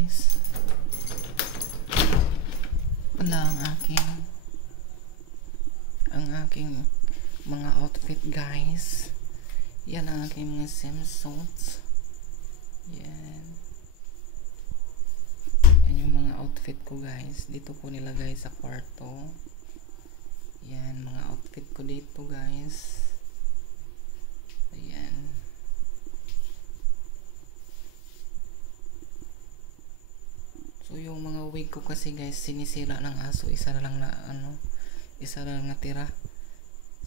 guys. Wala ang aking mga outfit guys. Yan ang aking mga swimsuits. Yan yung mga outfit ko guys. Dito ko nilagay sa kwarto. Yan mga outfit ko dito guys. Ayan. So yung mga wig ko kasi guys sinisira ng aso. Isa na lang natira.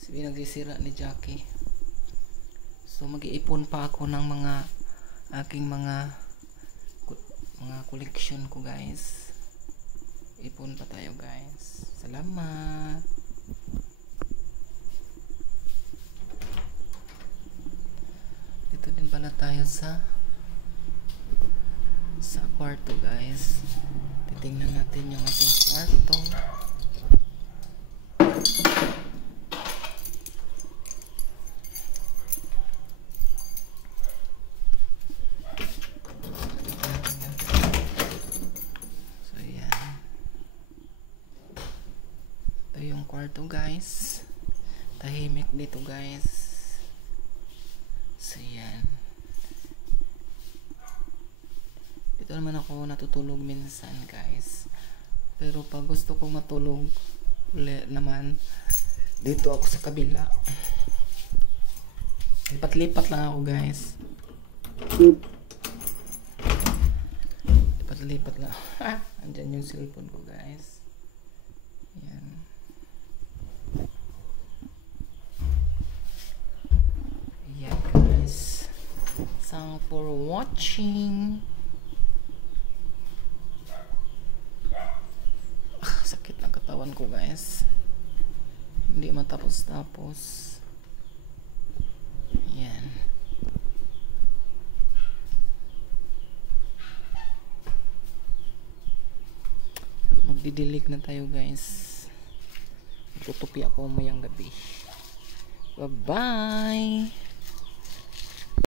Pinagsisira ni Jackie. So mag-iipon pa ako ng mga aking mga collection ko guys. Ipon pa tayo guys. Salamat. Dito din pala tayo sa kwarto guys. Titingnan natin yung ating kwarto. So yan. Ito yung kwarto guys. Tahimik dito guys. So yan. Dito naman ako natutulog minsan guys. Pero pag gusto kong matulog ulit naman, dito ako sa kabila. Lipat-lipat lang ako guys. Lipat-lipat lang. Andyan yung cellphone ko guys. Yan. Yan guys. Thanks for watching. Sakit ng katawan ko guys. Hindi matapos-tapos. Yan. Magdidilig na tayo guys. Tutupi ako mayang gabi. Bye bye.